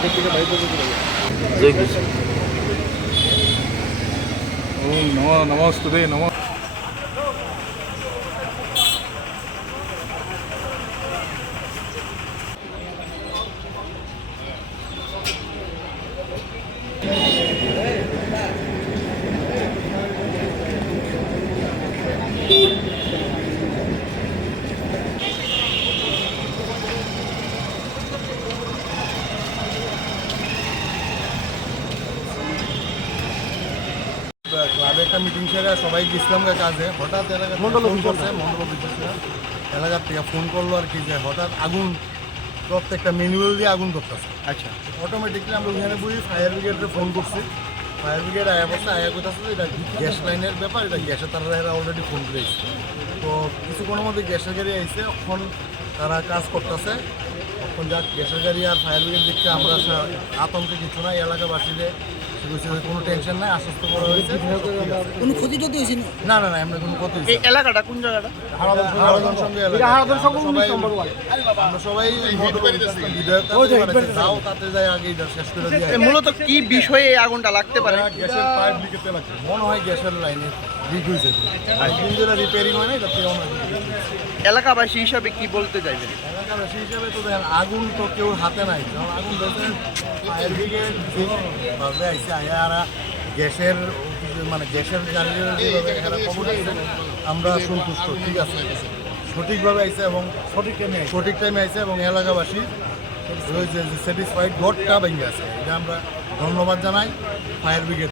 जय कृष्ण ओम नमः नमस्ते नमः Thank you. একটা মিটিং সেরে সবাই গেছিলাম গা কাজে। হঠাৎ এলাকা মন্ডল করছে। মন্ডল এলাকার থেকে ফোন করল আর কি যে হঠাৎ আগুন প্রত্যেকটা ম্যানুয়াল দিয়ে আগুন ধরতেছে। আচ্ছা। অটোমেটিকলি আমরা ওখানে বুঝি ফায়ার ব্রিগেডে ফোন করছি। ফায়ার ব্রিগেড আয়া বসে আয়া কোথাছে এটা গ্যাস লাইনের ব্যাপার এটা গ্যাসের তারা এরা অলরেডি ফোন করেছে তো কিছুক্ষণের মধ্যে গ্যাসের গাড়ি আইসে এখন তারা কাজ করতেছে। এখন যাক গ্যাসের গাড়ি আর ফায়ার ব্রিগেড দেখতে আমরা আতঙ্কে কিছু নাই এলাকাবাসীদের। যে কোনো টেনশন নাই আশ্বস্ত করা হয়েছে। কোনো ক্ষতি টতি হয়েছে না? না না আমরা কোনো ক্ষতি এই এলাকাটা কোন জায়গাটা? হারাধন সঙ্গে। আমরা সবাই আমরা সবাই যাও তাতে যাই আগে শেষ করে দিয়ে মূলত কি বিষয়ে এই আগুনটা লাগতে পারে? গ্যাসের পাইপ লিকেতে লাগছে মনে হয় গ্যাসের লাইনে লিক হয়েছে। যেটা রিপেয়ারিং হয় না এটা আমরা এলাকাবাসী হিসাবে কি বলতে চাইবেন? এলাকাবাসী হিসেবে তো দেখেন আগুন তো কেউ হাতে নাই। আগুন ধরছে ফায়ার ব্রিগেড আইসে আয়া গ্যাসের মানে গ্যাসের আমরা সন্তুষ্ট ঠিক আছে। সঠিকভাবে আইসে এবং সঠিক টাইমে সঠিক টাইমে আইসে এবং এলাকাবাসী স্যাটিসফাইড ঘরটা ভেঙে আছে এটা আমরা ধন্যবাদ জানাই ফায়ার ব্রিগেড।